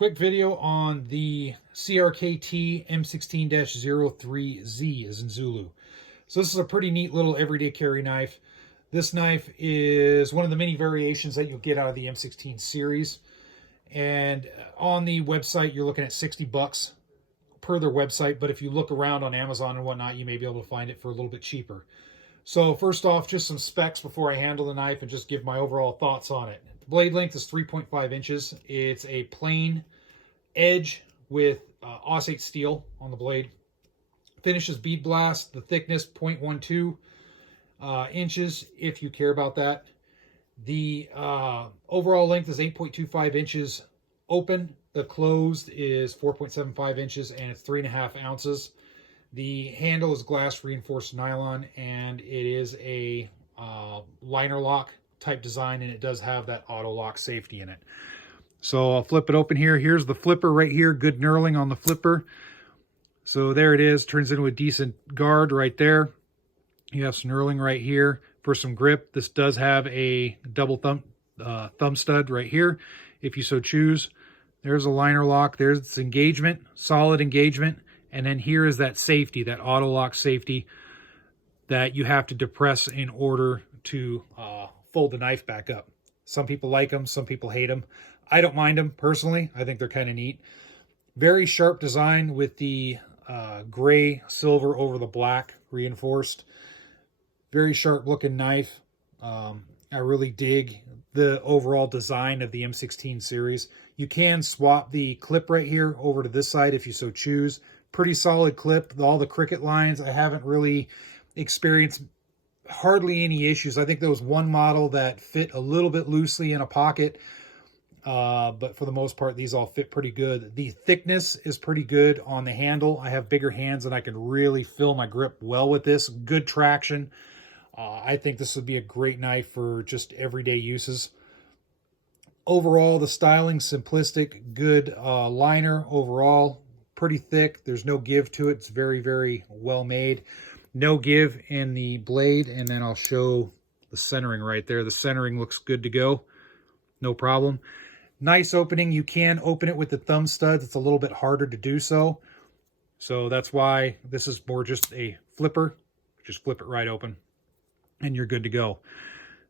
Quick video on the CRKT M16-03Z as in Zulu. So this is a pretty neat little everyday carry knife. This knife is one of the many variations that you'll get out of the M16 series. And on the website, you're looking at 60 bucks per their website. But if you look around on Amazon and whatnot, you may be able to find it for a little bit cheaper. So first off, just some specs before I handle the knife and just give my overall thoughts on it. The blade length is 3.5 inches. It's a plain edge with Aussite steel on the blade. Finish is bead blast. The thickness 0.12 inches if you care about that. The overall length is 8.25 inches open. The closed is 4.75 inches and it's 3.5 ounces. The handle is glass reinforced nylon and it is a liner lock type design, and it does have that auto lock safety in it. So I'll flip it open here. Here's the flipper right here. Good knurling on the flipper. So there it is. Turns into a decent guard right there. You have some knurling right here for some grip. This does have a double thumb stud right here if you so choose. There's a liner lock. There's its engagement, solid engagement. And then here is that safety, that auto lock safety that you have to depress in order to fold the knife back up. Some people like them, some people hate them. I don't mind them personally. I think they're kind of neat. Very sharp design with the gray silver over the black reinforced. Very sharp looking knife. I really dig the overall design of the M16 series. You can swap the clip right here over to this side if you so choose. Pretty solid clip. All the cricket lines, I haven't really experienced hardly any issues. I think there was one model that fit a little bit loosely in a pocket, but for the most part, these all fit pretty good. The thickness is pretty good on the handle. I have bigger hands and I can really feel my grip well with this. Good traction. I think this would be a great knife for just everyday uses. Overall, the styling, simplistic, good liner overall. Pretty thick. There's no give to it. It's very, very well made. No give in the blade, and then I'll show the centering right there. The centering looks good to go. No problem. Nice opening. You can open it with the thumb studs. It's a little bit harder to do so. So that's why this is more just a flipper. Just flip it right open, and you're good to go.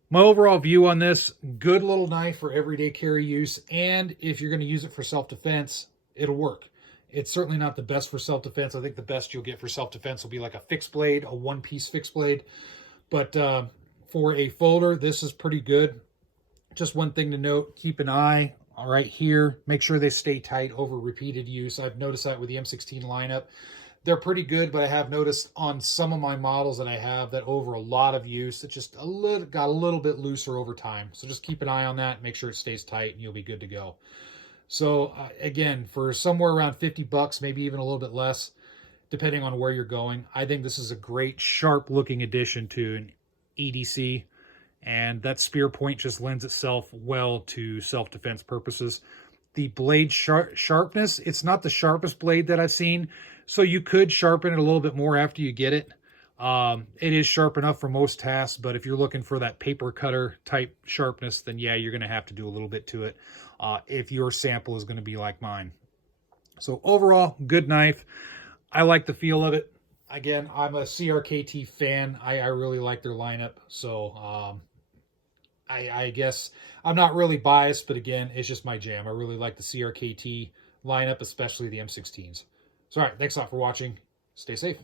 My overall view on this, good little knife for everyday carry use, and if you're going to use it for self-defense, it'll work. It's certainly not the best for self-defense. I think the best you'll get for self-defense will be like a fixed blade, a one-piece fixed blade. But for a folder, this is pretty good. Just one thing to note, keep an eye right here. Make sure they stay tight over repeated use. I've noticed that with the M16 lineup. They're pretty good, but I have noticed on some of my models that I have that over a lot of use, it just got a little bit looser over time. So just keep an eye on that. Make sure it stays tight and you'll be good to go. So again, for somewhere around 50 bucks, maybe even a little bit less, depending on where you're going, I think this is a great sharp looking addition to an EDC. And that spear point just lends itself well to self-defense purposes. The blade sharpness, it's not the sharpest blade that I've seen. So you could sharpen it a little bit more after you get it. It is sharp enough for most tasks, but if you're looking for that paper cutter type sharpness, then yeah, you're going to have to do a little bit to it if your sample is going to be like mine. So overall, good knife. I like the feel of it. Again, I'm a CRKT fan. I really like their lineup. So I guess I'm not really biased, but again, it's just my jam. I really like the CRKT lineup, especially the M16s. So all right, thanks a lot for watching. Stay safe.